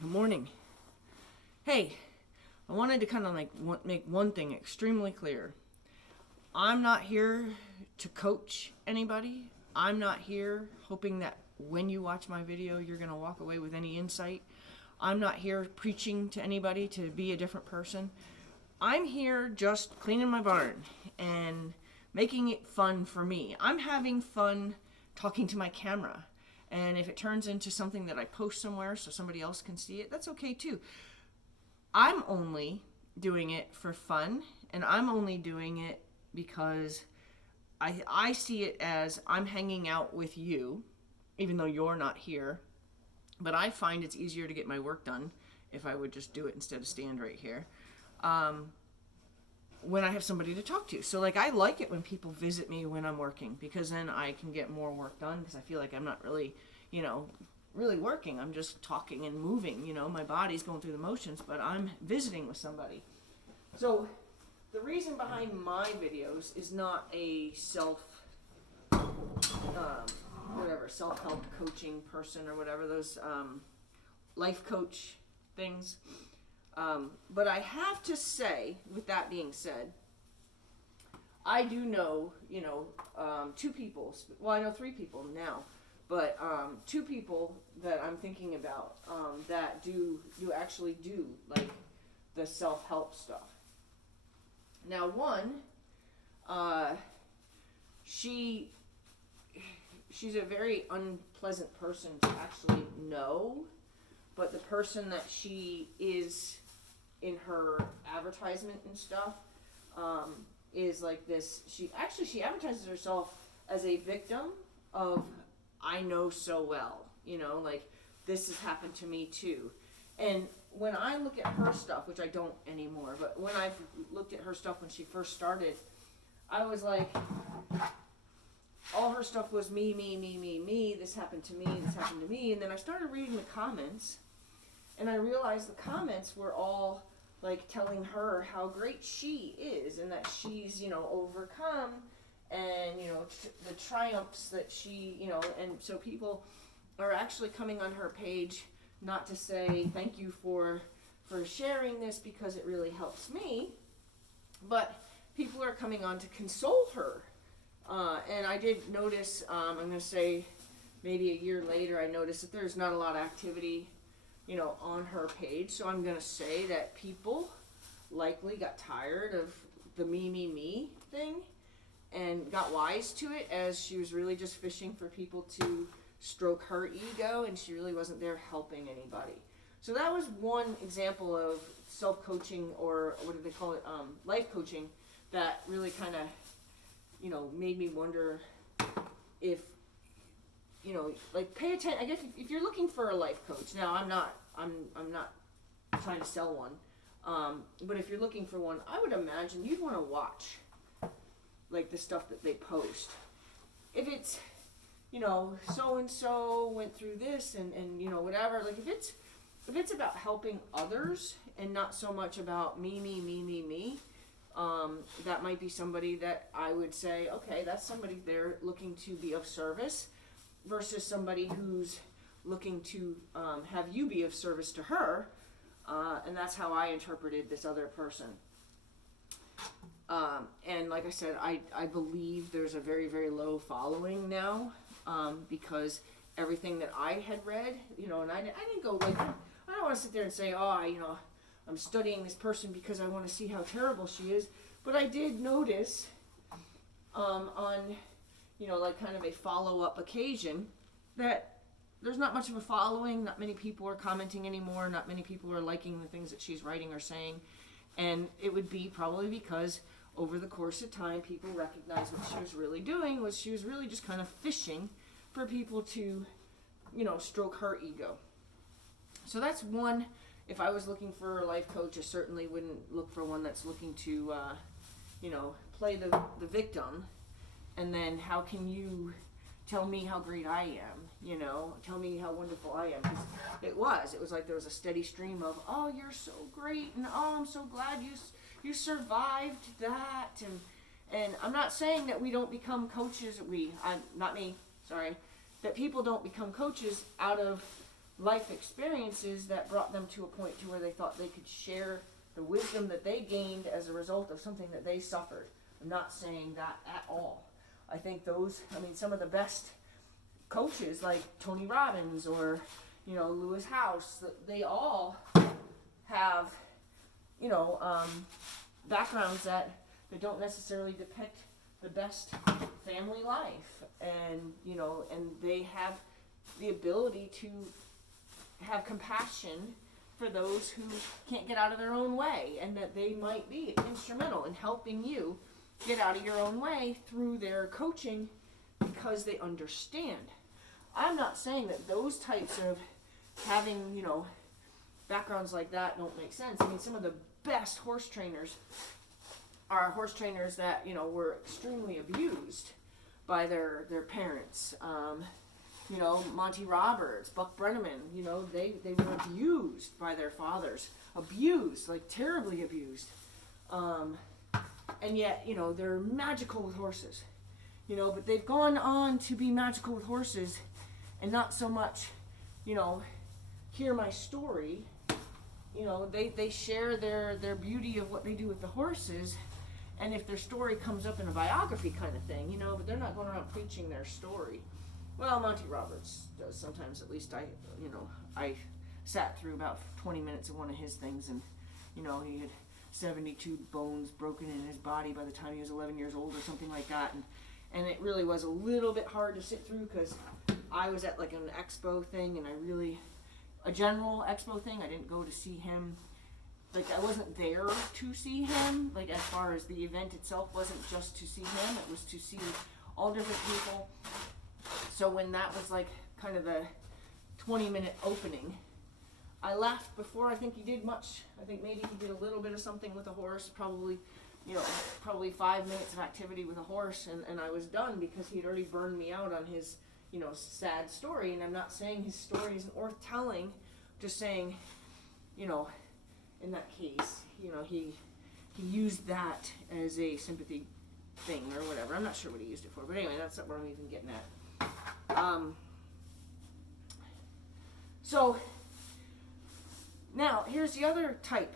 Good morning. Hey, I wanted to kind of make one thing extremely clear. I'm not here to coach anybody. I'm not here hoping that when you watch my video, you're going to walk away with any insight. I'm not here preaching to anybody to be a different person. I'm here just cleaning my barn and making it fun for me. I'm having fun talking to my camera. And if it turns into something that I post somewhere so somebody else can see it, that's okay too. I'm only doing it for fun, and I'm only doing it because I see it as I'm hanging out with you, even though you're not here. But I find it's easier to get my work done if I would just do it instead of stand right here. When I have somebody to talk to. So I like it when people visit me when I'm working, because then I can get more work done, because I feel like I'm not really, really working. I'm just talking and moving, my body's going through the motions, but I'm visiting with somebody. So the reason behind my videos is not a self-help coaching person or whatever, those life coach things. But I have to say, with that being said, I do know, two people. Well, I know three people now, but two people that I'm thinking about that do actually do the self-help stuff. Now, one, she's a very unpleasant person to actually know, but the person that she is in her advertisement and stuff is like this. She advertises herself as a victim of I know so well, this has happened to me too. And when I look at her stuff, which I don't anymore, but when I looked at her stuff when she first started, I was like, all her stuff was me, this happened to me, and then I started reading the comments, and I realized the comments were all telling her how great she is, and that she's, overcome, and, the triumphs that she, and so people are actually coming on her page not to say thank you for sharing this because it really helps me, but people are coming on to console her. And I did notice, I'm going to say maybe a year later, I noticed that there's not a lot of activity on her page. So I'm going to say that people likely got tired of the me thing and got wise to it, as she was really just fishing for people to stroke her ego, and she really wasn't there helping anybody. So that was one example of self-coaching, or what do they call it, life coaching, that really kind of, made me wonder if, pay attention. I guess if you're looking for a life coach, now I'm not trying to sell one, but if you're looking for one, I would imagine you'd want to watch, the stuff that they post. If it's, so-and-so went through this and whatever, if it's about helping others and not so much about me, that might be somebody that I would say, okay, that's somebody there looking to be of service, versus somebody who's looking to have you be of service to her, and that's how I interpreted this other person. And like I said, I believe there's a very, very low following now, because everything that I had read, and I didn't go I don't want to sit there and say, I'm studying this person because I want to see how terrible she is. But I did notice on, kind of a follow-up occasion, that there's not much of a following. Not many people are commenting anymore. Not many people are liking the things that she's writing or saying. And it would be probably because over the course of time, people recognized what she was really doing was she was really just kind of fishing for people to, stroke her ego. So that's one. If I was looking for a life coach, I certainly wouldn't look for one that's looking to, play the victim. And then how can you tell me how great I am? Tell me how wonderful I am. 'Cause it was like there was a steady stream of, oh, you're so great, and oh, I'm so glad you survived that. And I'm not saying that we don't become coaches. Not me. Sorry. That people don't become coaches out of life experiences that brought them to a point to where they thought they could share the wisdom that they gained as a result of something that they suffered. I'm not saying that at all. I think some of the best coaches like Tony Robbins or, Lewis House, they all have, backgrounds that don't necessarily depict the best family life. And, and they have the ability to have compassion for those who can't get out of their own way, and that they might be instrumental in helping you get out of your own way through their coaching because they understand. I'm not saying that those types of having, backgrounds like that don't make sense. I mean, some of the best horse trainers are horse trainers that, were extremely abused by their parents. Monty Roberts, Buck Brenneman, they were abused by their fathers. Abused, like terribly abused. And yet, they're magical with horses. But they've gone on to be magical with horses and not so much, hear my story. They share their beauty of what they do with the horses. And if their story comes up in a biography kind of thing, but they're not going around preaching their story. Well, Monty Roberts does sometimes. At least I sat through about 20 minutes of one of his things, and he had 72 bones broken in his body by the time he was 11 years old or something like that, and it really was a little bit hard to sit through because I was at like an expo thing, and a general expo thing. I didn't go to see him. Like, I wasn't there to see him. Like, as far as the event itself wasn't just to see him, it was to see all different people. So when that was like kind of the 20-minute opening, I left before I think he did much. I think maybe he did a little bit of something with a horse, probably 5 minutes of activity with a horse, and I was done because he'd already burned me out on his, sad story. And I'm not saying his story isn't worth telling, just saying, in that case, he used that as a sympathy thing or whatever. I'm not sure what he used it for, but anyway, that's not what I'm even getting at. So now here's the other type,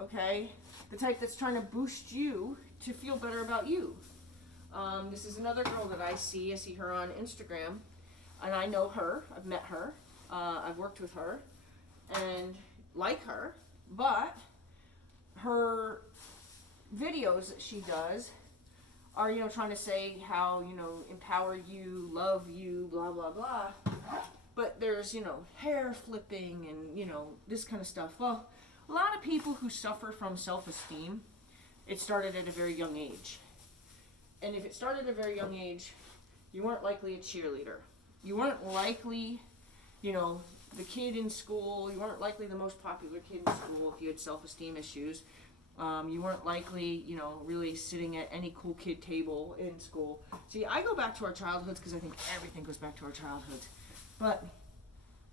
okay? The type that's trying to boost you to feel better about you. This is another girl that I see her on Instagram, and I know her. I've met her. I've worked with her and like her, but her videos that she does are, trying to say how, empower you, love you, blah, blah, blah. But there's, hair flipping and, this kind of stuff. Well, a lot of people who suffer from self-esteem, it started at a very young age. And if it started at a very young age, you weren't likely a cheerleader. You weren't likely, the kid in school. You weren't likely the most popular kid in school if you had self-esteem issues. You weren't likely, really sitting at any cool kid table in school. See, I go back to our childhoods because I think everything goes back to our childhoods. But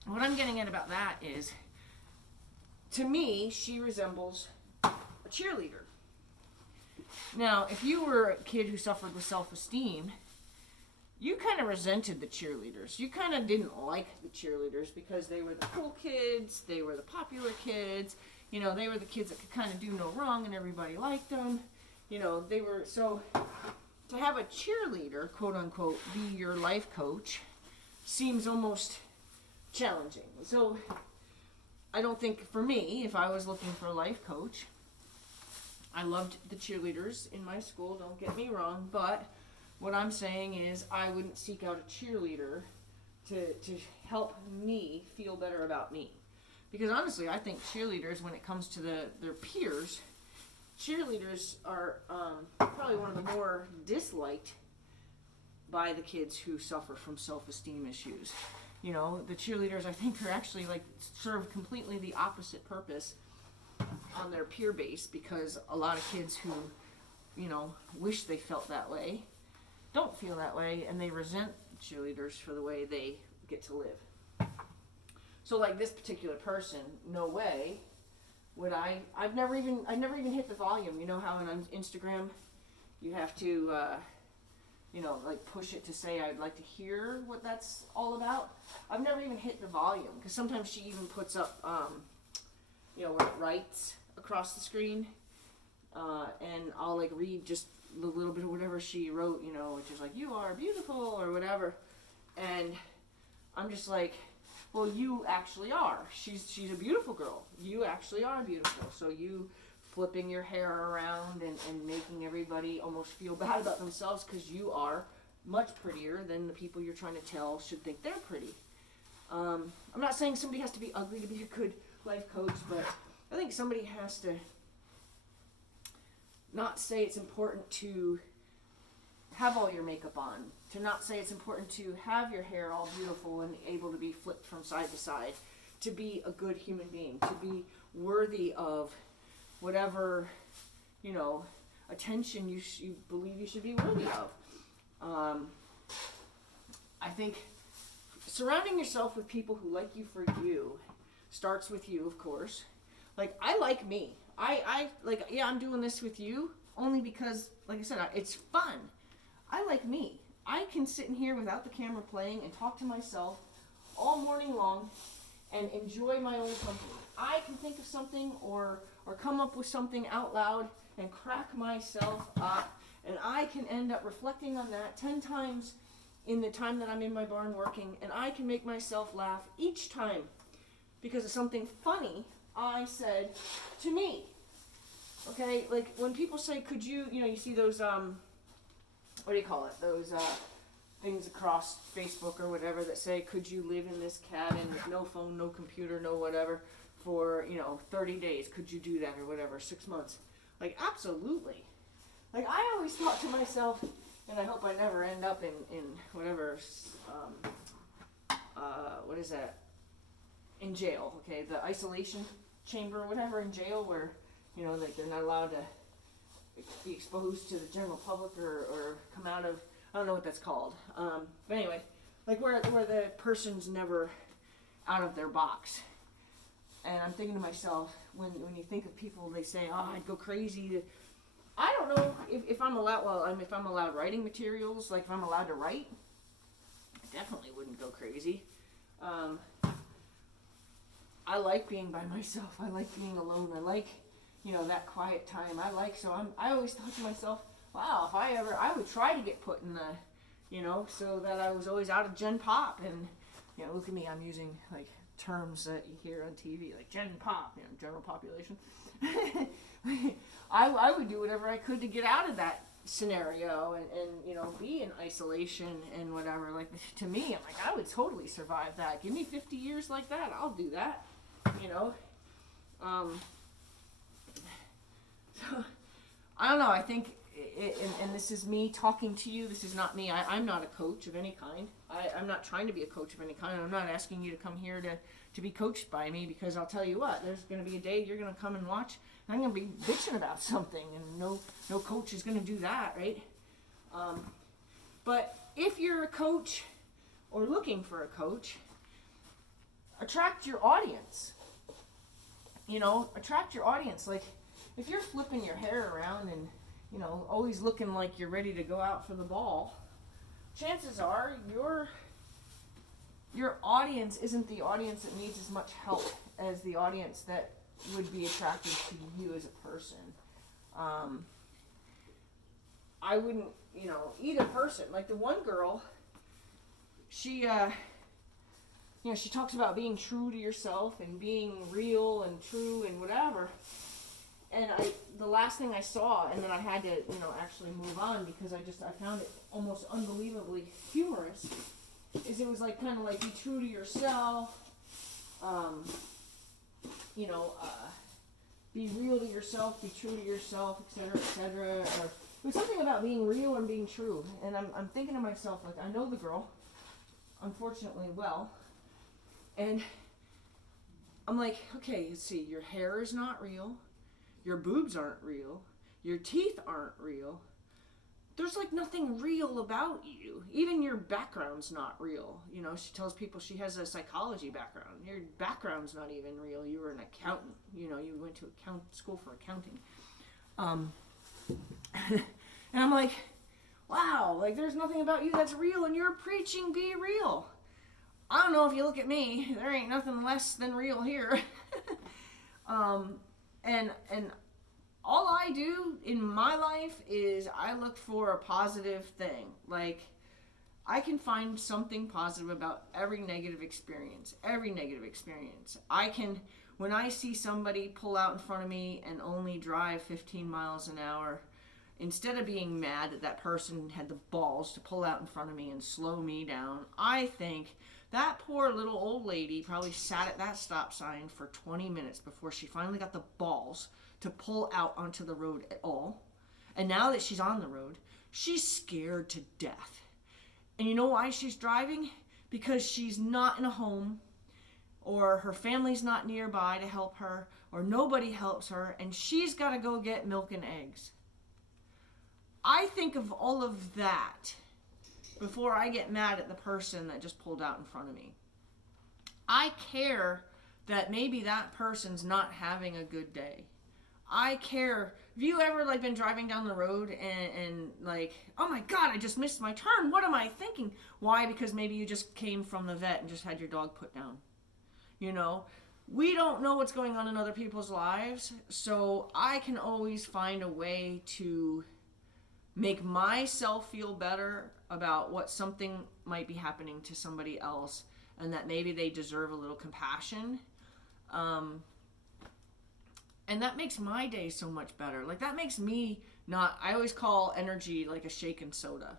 what I'm getting at about that is, to me, she resembles a cheerleader. Now, if you were a kid who suffered with self-esteem, you kind of resented the cheerleaders. You kind of didn't like the cheerleaders because they were the cool kids, they were the popular kids, they were the kids that could kind of do no wrong and everybody liked them. They were, so to have a cheerleader, quote unquote, be your life coach seems almost challenging. So I don't think, for me, if I was looking for a life coach, I loved the cheerleaders in my school, don't get me wrong, but what I'm saying is I wouldn't seek out a cheerleader to help me feel better about me. Because honestly, I think cheerleaders, when it comes to their peers, cheerleaders are probably one of the more disliked by the kids who suffer from self-esteem issues. The cheerleaders, I think, are actually serve completely the opposite purpose on their peer base, because a lot of kids who, wish they felt that way don't feel that way, and they resent cheerleaders for the way they get to live. So like this particular person, no way would I've never even hit the volume. You know how on Instagram you have to like push it to say I'd like to hear what that's all about. I've never even hit the volume, because sometimes she even puts up, where it writes across the screen, and I'll like read just a little bit of whatever she wrote, which is like, you are beautiful or whatever, and I'm just like, well, you actually are. She's a beautiful girl. You actually are beautiful. So you flipping your hair around and making everybody almost feel bad about themselves because you are much prettier than the people you're trying to tell should think they're pretty. I'm not saying somebody has to be ugly to be a good life coach, but I think somebody has to not say it's important to have all your makeup on, to not say it's important to have your hair all beautiful and able to be flipped from side to side, to be a good human being, to be worthy of whatever, attention you believe you should be worthy of. I think surrounding yourself with people who like you for you starts with you, of course. Like, I like me. I'm doing this with you only because, like I said, it's fun. I like me. I can sit in here without the camera playing and talk to myself all morning long and enjoy my own company. I can think of something or come up with something out loud and crack myself up, and I can end up reflecting on that 10 times in the time that I'm in my barn working, and I can make myself laugh each time because of something funny I said to me. Okay, like when people say, could you, you see those, what do you call it? Those things across Facebook or whatever that say, could you live in this cabin with no phone, no computer, no whatever for, 30 days? Could you do that or whatever, 6 months? Like, absolutely. Like, I always thought to myself, and I hope I never end up in whatever, what is that? In jail, okay? The isolation chamber or whatever in jail where, like they're not allowed to be exposed to the general public or come out of, I don't know what that's called. But anyway, like where the person's never out of their box. And I'm thinking to myself, when you think of people, they say, oh, I'd go crazy. I don't know if I'm allowed, if I'm allowed writing materials, like if I'm allowed to write, I definitely wouldn't go crazy. I like being by myself. I like being alone. I like, that quiet time. I always thought to myself, wow, if I would try to get put in the, so that I was always out of Gen Pop. And, look at me, I'm using, like, terms that you hear on TV, like Gen Pop, general population. I would do whatever I could to get out of that scenario and be in isolation and whatever. Like, to me, I'm like, I would totally survive that. Give me 50 years like that, I'll do that, So, I don't know, I think, and this is me talking to you, this is not me, I'm not a coach of any kind. I'm not trying to be a coach of any kind. I'm not asking you to come here to be coached by me, because I'll tell you what, there's going to be a day you're going to come and watch, and I'm going to be bitching about something, and no coach is going to do that, right? But if you're a coach or looking for a coach, attract your audience. Attract your audience. Like, if you're flipping your hair around and, always looking like you're ready to go out for the ball, chances are your audience isn't the audience that needs as much help as the audience that would be attracted to you as a person. I wouldn't, either person. Like the one girl, she she talks about being true to yourself and being real and true and whatever. And the last thing I saw, and then I had to, actually move on because I found it almost unbelievably humorous, is it was like kind of like be true to yourself, be real to yourself, be true to yourself, etc., etc. Or it was something about being real and being true. And I'm thinking to myself, like, I know the girl, unfortunately, well, and I'm like, okay, let's see, your hair is not real. Your boobs aren't real. Your teeth aren't real. There's like nothing real about you. Even your background's not real. She tells people she has a psychology background. Your background's not even real. You were an accountant. You went to school for accounting. And I'm like, wow, like there's nothing about you that's real and you're preaching be real. I don't know if you look at me, there ain't nothing less than real here. And all I do in my life is I look for a positive thing. Like, I can find something positive about every negative experience. When I see somebody pull out in front of me and only drive 15 miles an hour, instead of being mad that that person had the balls to pull out in front of me and slow me down, I think that poor little old lady probably sat at that stop sign for 20 minutes before she finally got the balls to pull out onto the road at all. And now that she's on the road, she's scared to death. And you know why she's driving? Because she's not in a home, or her family's not nearby to help her, or nobody helps her, and she's got to go get milk and eggs. I think of all of that before I get mad at the person that just pulled out in front of me. I care that maybe that person's not having a good day. I care. Have you ever like been driving down the road and like, oh my God, I just missed my turn. What am I thinking? Why? Because maybe you just came from the vet and just had your dog put down. You know, we don't know what's going on in other people's lives. So I can always find a way to make myself feel better about what something might be happening to somebody else, and that maybe they deserve a little compassion. And that makes my day so much better. Like, that makes me not, I always call energy like a shaken soda.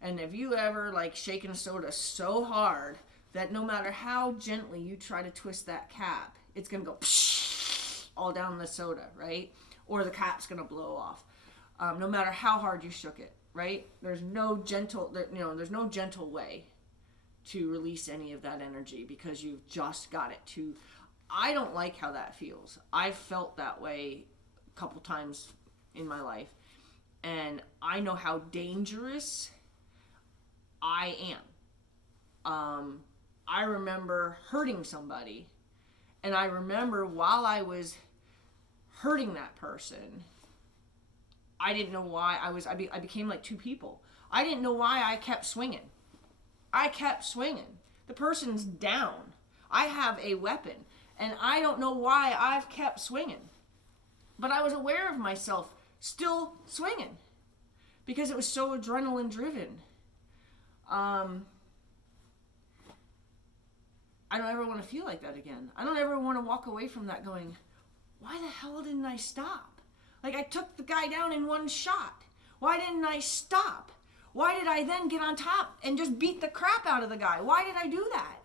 And have you ever like shaken a soda so hard that no matter how gently you try to twist that cap, it's going to go all down the soda, right? Or the cap's going to blow off. No matter how hard you shook it, right? There's no gentle way to release any of that energy because you've just got it to. I don't like how that feels. I've felt that way a couple times in my life, and I know how dangerous I am. I remember hurting somebody, and I remember while I was hurting that person, I didn't know why I became like two people. I didn't know why I kept swinging. The person's down. I have a weapon, and I don't know why I've kept swinging. But I was aware of myself still swinging because it was so adrenaline driven. I don't ever want to feel like that again. I don't ever want to walk away from that going, why the hell didn't I stop? Like, I took the guy down in one shot. Why didn't I stop? Why did I then get on top and just beat the crap out of the guy? Why did I do that?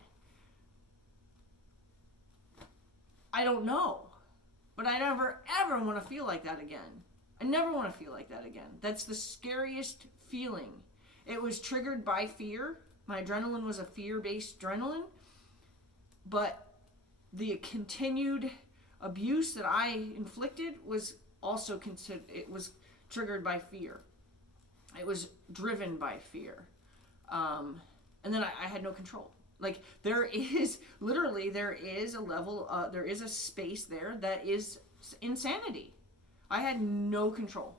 I don't know. But I never, ever want to feel like that again. I never want to feel like that again. That's the scariest feeling. It was triggered by fear. My adrenaline was a fear-based adrenaline. But the continued abuse that I inflicted was also it was triggered by fear. It was driven by fear. And then I had no control. Like, there is a level, there is a space there that is insanity. I had no control.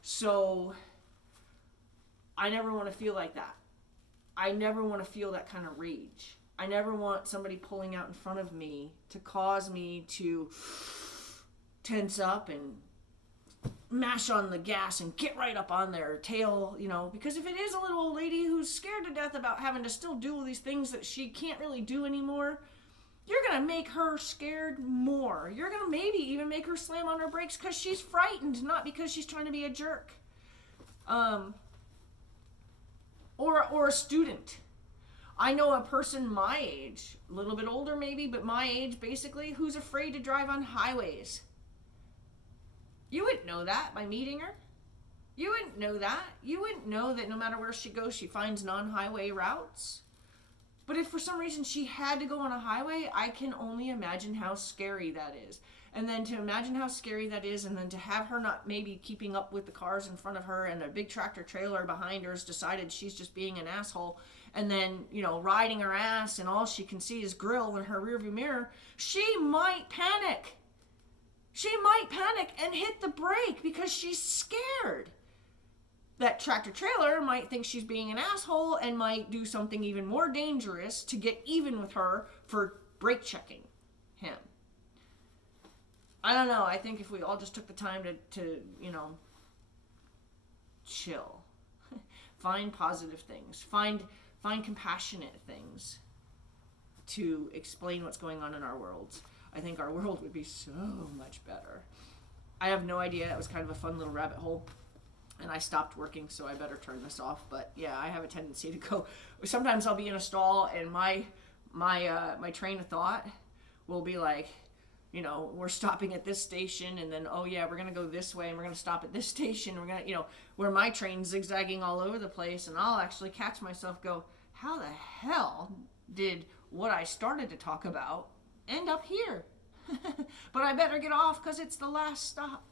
So I never want to feel like that. I never want to feel that kind of rage. I never want somebody pulling out in front of me to cause me to tense up and mash on the gas and get right up on their tail, you know, because if it is a little old lady who's scared to death about having to still do all these things that she can't really do anymore, you're going to make her scared more. You're going to maybe even make her slam on her brakes because she's frightened, not because she's trying to be a jerk. Or a student. I know a person my age, a little bit older maybe, but my age basically, who's afraid to drive on highways. You wouldn't know that by meeting her. You wouldn't know that. You wouldn't know that no matter where she goes, she finds non-highway routes. But if for some reason she had to go on a highway, I can only imagine how scary that is. And then to imagine how scary that is, and then to have her not maybe keeping up with the cars in front of her, and a big tractor trailer behind her has decided she's just being an asshole, and then, you know, riding her ass, and all she can see is grill in her rearview mirror, she might panic. She might panic and hit the brake because she's scared. that tractor trailer might think she's being an asshole and might do something even more dangerous to get even with her for brake checking him. I don't know. I think if we all just took the time to chill, find positive things, find compassionate things to explain what's going on in our worlds, I think our world would be so much better. I have no idea. It was kind of a fun little rabbit hole. And I stopped working, so I better turn this off. But yeah, I have a tendency to go. Sometimes I'll be in a stall, and my train of thought will be like, we're stopping at this station, and then, oh yeah, we're gonna go this way, and we're gonna stop at this station. And we're gonna, where my train's zigzagging all over the place, and I'll actually catch myself go, how the hell did what I started to talk about end up here? But I better get off because it's the last stop.